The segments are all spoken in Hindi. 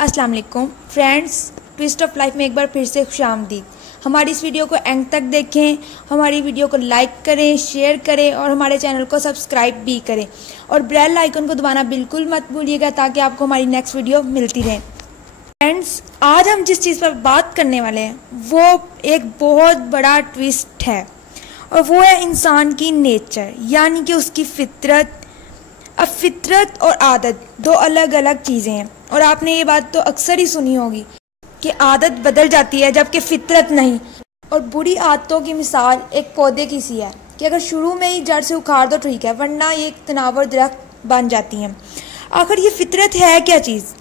अस्सलाम वालेकुम फ्रेंड्स, ट्विस्ट ऑफ लाइफ में एक बार फिर से खुशामदीद। हमारी इस वीडियो को एंड तक देखें, हमारी वीडियो को लाइक करें, शेयर करें और हमारे चैनल को सब्सक्राइब भी करें और बेल आइकन को दबाना बिल्कुल मत भूलिएगा ताकि आपको हमारी नेक्स्ट वीडियो मिलती रहे। फ्रेंड्स, आज हम जिस चीज़ पर बात करने वाले हैं वो एक बहुत बड़ा ट्विस्ट है और वो है इंसान की नेचर, यानी कि उसकी फितरत। अब फितरत और आदत दो अलग अलग चीज़ें हैं और आपने ये बात तो अक्सर ही सुनी होगी कि आदत बदल जाती है जबकि फितरत नहीं। और बुरी आदतों की मिसाल एक पौधे की सी है कि अगर शुरू में ही जड़ से उखाड़ दो ठीक है, वरना ये एक तनावर दरख्त बन जाती हैं। आखिर ये फितरत है क्या चीज़?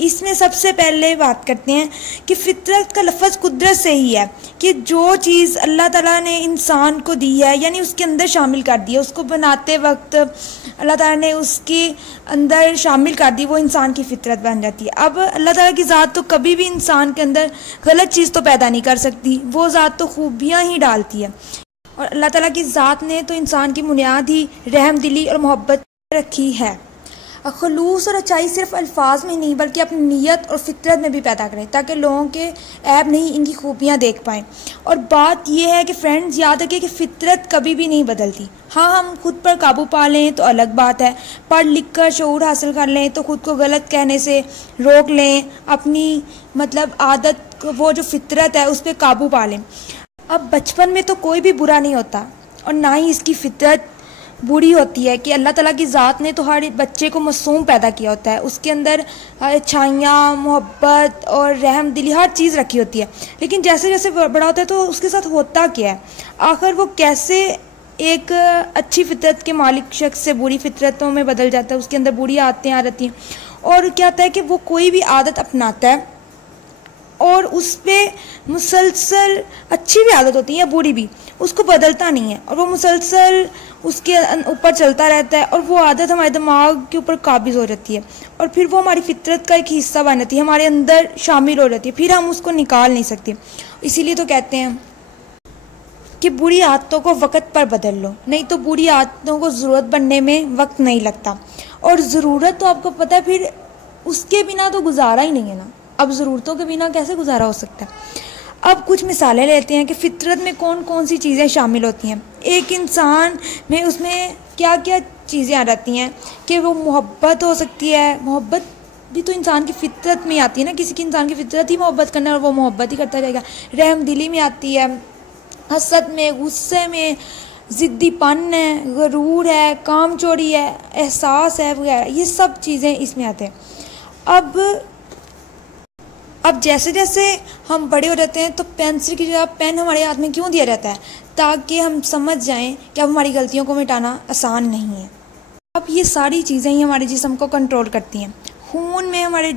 इसमें सबसे पहले बात करते हैं कि फितरत का लफ्ज़ कुदरत से ही है कि जो चीज़ अल्लाह ताला ने इंसान को दी है यानी उसके अंदर शामिल कर दी है, उसको बनाते वक्त अल्लाह ताला ने उसके अंदर शामिल कर दी, वो इंसान की फितरत बन जाती है। अब अल्लाह ताला की ज़ात तो कभी भी इंसान के अंदर गलत चीज़ तो पैदा नहीं कर सकती, वो ज़ात तो खूबियाँ ही डालती है। और अल्लाह ताला की ज़ात ने तो इंसान की बुनियाद ही रहम दिली और मोहब्बत रखी है। खलूस और अच्छाई सिर्फ अल्फाज में नहीं बल्कि अपनी नीयत और फितरत में भी पैदा करें ताकि लोगों के ऐब नहीं इनकी खूबियाँ देख पाएँ। और बात यह है कि फ्रेंड्स, याद रखें कि फितरत कभी भी नहीं बदलती। हाँ, हम खुद पर काबू पा लें तो अलग बात है, पढ़ लिख कर शऊर हासिल कर लें तो खुद को गलत कहने से रोक लें, अपनी आदत वो जो फितरत है उस पर काबू पा लें। अब बचपन में तो कोई भी बुरा नहीं होता और ना ही इसकी फितरत बुरी होती है कि अल्लाह ताला की ज़ात ने तो हर बच्चे को मासूम पैदा किया होता है, उसके अंदर अच्छाइयाँ, मोहब्बत और रहम दिली हर चीज़ रखी होती है। लेकिन जैसे जैसे बड़ा होता है तो उसके साथ होता क्या है, आखिर वो कैसे एक अच्छी फितरत के मालिक शख्स से बुरी फितरतों में बदल जाता है, उसके अंदर बुरी आदतें आ जाती हैं। और क्या होता है कि वो कोई भी आदत अपनाता है और उस पर मुसलसल अच्छी भी आदत होती है या बुरी भी, उसको बदलता नहीं है और वो मुसलसल उसके ऊपर चलता रहता है और वो आदत हमारे दिमाग के ऊपर काबिज हो जाती है और फिर वो हमारी फितरत का एक हिस्सा बन जाती है, हमारे अंदर शामिल हो जाती है, फिर हम उसको निकाल नहीं सकते। इसीलिए तो कहते हैं कि बुरी आदतों को वक्त पर बदल लो, नहीं तो बुरी आदतों को ज़रूरत बनने में वक्त नहीं लगता। और ज़रूरत तो आपको पता है, फिर उसके बिना तो गुजारा ही नहीं है ना। अब ज़रूरतों के बिना कैसे गुजारा हो सकता है? अब कुछ मिसालें लेते हैं कि फितरत में कौन कौन सी चीज़ें शामिल होती हैं। एक इंसान में उसमें क्या क्या चीज़ें आ जाती हैं कि वो मोहब्बत हो सकती है। मोहब्बत भी तो इंसान की फितरत में आती है ना, किसी की इंसान की फितरत ही मोहब्बत करना और वो मोहब्बत ही करता रहेगा। रहम दिली में आती है, हसद में, गुस्से में, ज़िद्दीपन है, गरूर है, कामचोरी है, एहसास है वगैरह, ये सब चीज़ें इसमें आते हैं। अब जैसे जैसे हम बड़े हो जाते हैं तो पेंसिल की जगह पेन हमारे हाथ में क्यों दिया जाता है? ताकि हम समझ जाएं कि अब हमारी गलतियों को मिटाना आसान नहीं है। अब ये सारी चीज़ें ही हमारे जिस्म को कंट्रोल करती हैं, खून में हमारे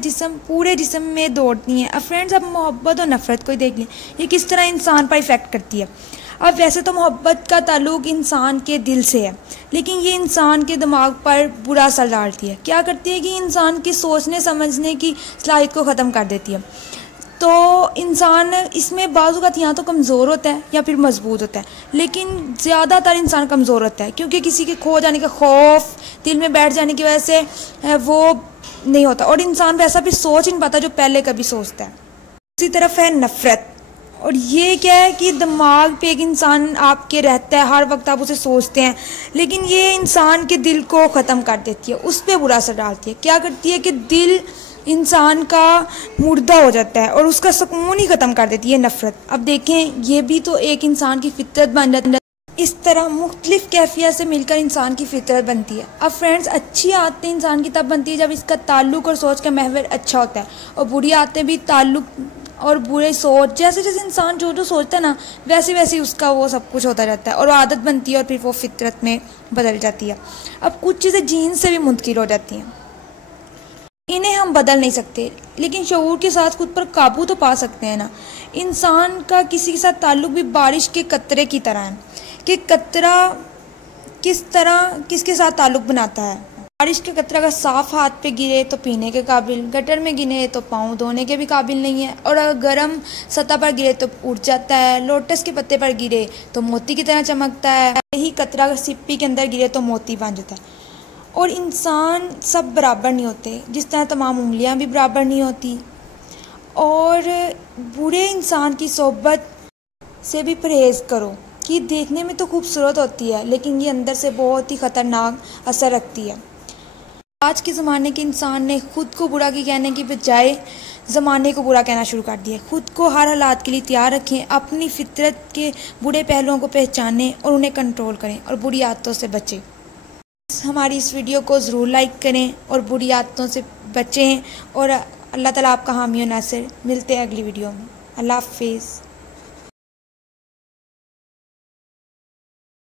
पूरे जिस्म में दौड़ती हैं। अब फ्रेंड्स, अब मोहब्बत और नफ़रत को ही देख लें, ये किस तरह इंसान पर इफ़ेक्ट करती है। अब वैसे तो मोहब्बत का ताल्लुक इंसान के दिल से है, लेकिन ये इंसान के दिमाग पर बुरा असर डालती है। क्या करती है कि इंसान की सोचने समझने की सलाहियत को ख़त्म कर देती है। तो इंसान इसमें बाज़ औक़ात या तो कमज़ोर होता है या फिर मजबूत होता है, लेकिन ज़्यादातर इंसान कमज़ोर होता है क्योंकि किसी के खो जाने का खौफ दिल में बैठ जाने की वजह से वो नहीं होता और इंसान वैसा भी सोच नहीं पाता जो पहले कभी सोचता है। दूसरी तरफ है नफ़रत, और ये क्या है कि दिमाग पे एक इंसान आपके रहता है, हर वक्त आप उसे सोचते हैं, लेकिन ये इंसान के दिल को ख़त्म कर देती है, उस पर बुरा असर डालती है। क्या करती है कि दिल इंसान का मुर्दा हो जाता है और उसका सुकून ही ख़त्म कर देती है नफ़रत। अब देखें, ये भी तो एक इंसान की फितरत बन जाती है। इस तरह मुख्तलिफ़ कैफियत से मिलकर इंसान की फितरत बनती है। अब फ्रेंड्स, अच्छी आदतें इंसान की तब बनती है जब इसका ताल्लुक़ और सोच का महवर अच्छा होता है, और बुरी आदतें भी ताल्लुक़ और बुरे सोच, जैसे जैसे इंसान जो जो सोचता है ना वैसे वैसे उसका वो सब कुछ होता रहता है और वो आदत बनती है और फिर वो फितरत में बदल जाती है। अब कुछ चीज़ें जीन से भी मुंतकिल हो जाती हैं, इन्हें हम बदल नहीं सकते, लेकिन शऊर के साथ खुद पर काबू तो पा सकते हैं ना। इंसान का किसी के साथ ताल्लुक़ भी बारिश के कतरे की तरह है कि कतरा किस तरह किसके साथ ताल्लुक़ बनाता है। बारिश के कतरा का साफ़ हाथ पे गिरे तो पीने के काबिल, गटर में गिरे तो पाँव धोने के भी काबिल नहीं है, और अगर गर्म सतह पर गिरे तो उड़ जाता है। लोटस के पत्ते पर गिरे तो मोती की तरह चमकता है, यही कतरा सिप्पी के अंदर गिरे तो मोती बन जाता है। और इंसान सब बराबर नहीं होते, जिस तरह तमाम उंगलियां भी बराबर नहीं होती। और बुरे इंसान की सोबत से भी परहेज़ करो कि देखने में तो खूबसूरत होती है लेकिन ये अंदर से बहुत ही ख़तरनाक असर रखती है। आज के ज़माने के इंसान ने खुद को बुरा की कहने की बजाय ज़माने को बुरा कहना शुरू कर दिया। खुद को हर हालात के लिए तैयार रखें, अपनी फितरत के बुरे पहलुओं को पहचानें और उन्हें कंट्रोल करें और बुरी आदतों से बचें। हमारी इस वीडियो को ज़रूर लाइक करें और बुरी आदतों से बचें और अल्लाह ताला आपका हामी और नासिर। मिलते हैं अगली वीडियो में। अल्लाह हाफिज़।